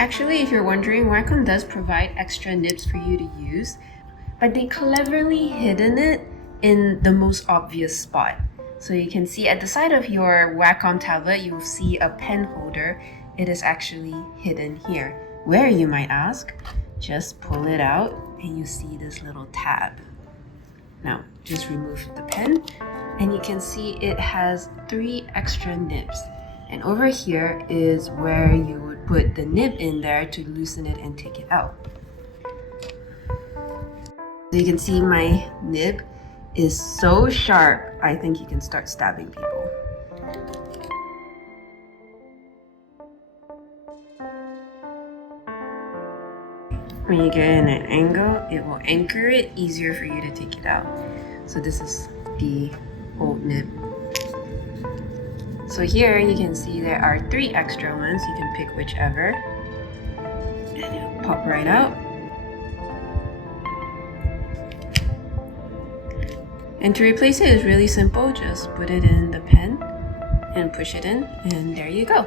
actually, if you're wondering, Wacom does provide extra nibs for you to use, but they cleverly hidden it in the most obvious spot. So you can see at the side of your Wacom tablet, you will see a pen holder. It is actually hidden here. Where, you might ask? Just pull it out and you see this little tab. Now, just remove the pen and you can see it has 3 extra nibs. And over here is where you would put the nib in there to loosen it and take it out. So you can see my nib is so sharp, I think you can start stabbing people. When you get in an angle, it will anchor it, easier for you to take it out. So this is the Old Nib. So here you can see there are 3 extra ones. You can pick whichever. And it'll pop right out. And to replace it is really simple. Just put it in the pen and push it in, and there you go.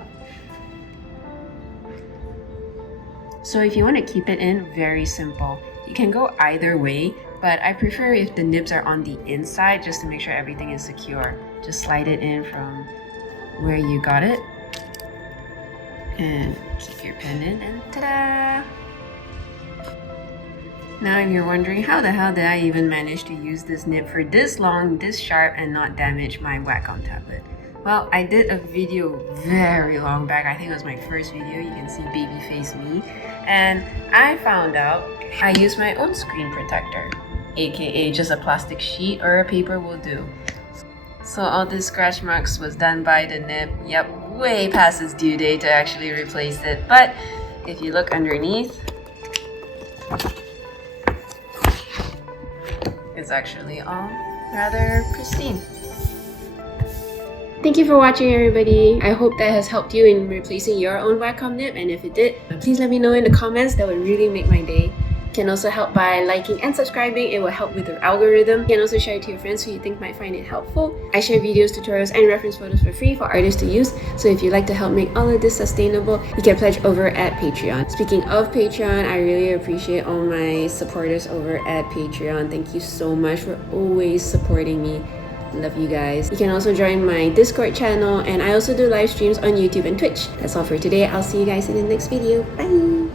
So if you want to keep it in, very simple. You can go either way, but I prefer if the nibs are on the inside just to make sure everything is secure. Just slide it in from where you got it and keep your pen in, and ta-da! Now if you're wondering how the hell did I even manage to use this nib for this long, this sharp, and not damage my Wacom tablet? Well, I did a video very long back. I think it was my first video. You can see baby face me. And I found out I used my own screen protector, aka just a plastic sheet or a paper will do. So all these scratch marks was done by the nib. Yep, way past its due date to actually replace it. But if you look underneath, it's actually all rather pristine. Thank you for watching, everybody. I hope that has helped you in replacing your own Wacom nib, and if it did, please let me know in the comments. That would really make my day. You can also help by liking and subscribing. It will help with the algorithm. You can also share it to your friends who you think might find it helpful. I share videos, tutorials, and reference photos for free for artists to use. So if you'd like to help make all of this sustainable, you can pledge over at Patreon. Speaking of Patreon, I really appreciate all my supporters over at Patreon. Thank you so much for always supporting me. Love you guys. You can also join my Discord channel, and I also do live streams on YouTube and Twitch. That's all for today. I'll see you guys in the next video. Bye!